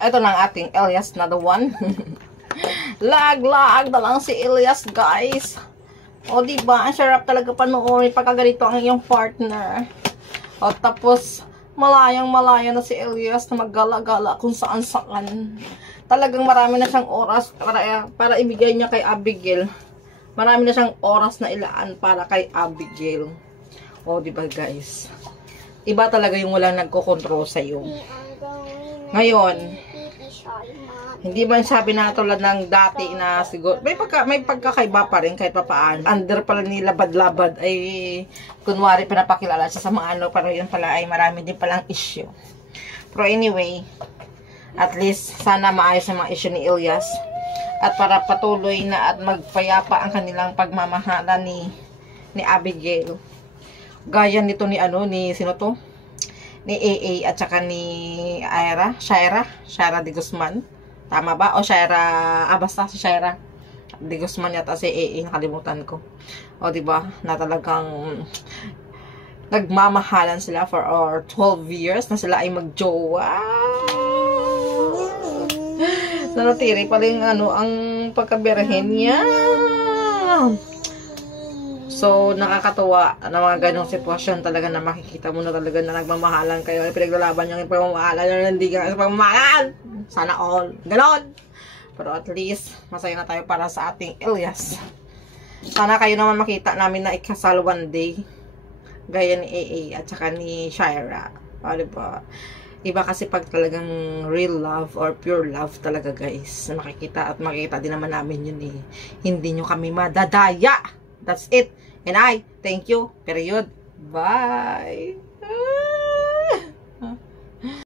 Ito lang ating Elias na the one. Lag na lang si Elias, guys. O, diba? Ang sarap talaga panoorin pagka ganito ang iyong partner. O, tapos, malayang-malaya na si Elias na maggala-gala kung saan-saan. Talagang marami na siyang oras para ibigay niya kay Abigail. Marami na siyang oras na ilaan para kay Abigail. O, diba, guys? Iba talaga yung walang nagkokontrol sa'yo. Ngayon, hindi man sabi na tulad ng dati na siguro, may pagkakaiba pa rin kahit papaan. Under pala nilabad-labad ay kunwari pinapakilala siya sa mga ano, pero yun pala ay marami din palang issue. Pero anyway, at least sana maayos ang mga issue ni Elias. At para patuloy na at magpayapa ang kanilang pagmamahala ni Abigail. Gaya nito ni sino to? Ni AA at saka ni Shaira de Guzman. Tama ba? O Shaira, basta si Shaira de Guzman yata si AA, nakalimutan ko. O diba, na talagang nagmamahalan sila for 12 years na sila ay magjowa. Nanatiri pala yung ang pagkabirahin niya. So, nakakatuwa na mga ganong sitwasyon talaga na makikita mo na talaga na nagmamahalan kayo. Pinaglalaban yung pagmamahalan na nandigan sa pagmamahalan. Sana all. Ganon. Pero at least, masaya na tayo para sa ating Elias. Sana kayo naman makita namin na ikasal one day. Gaya ni AA at saka ni Shaira. O, diba? Iba kasi pag talagang real love or pure love talaga, guys. Makikita at makikita din naman namin yun eh. Hindi nyo kami madadaya. That's it. And I thank you. Period. Bye.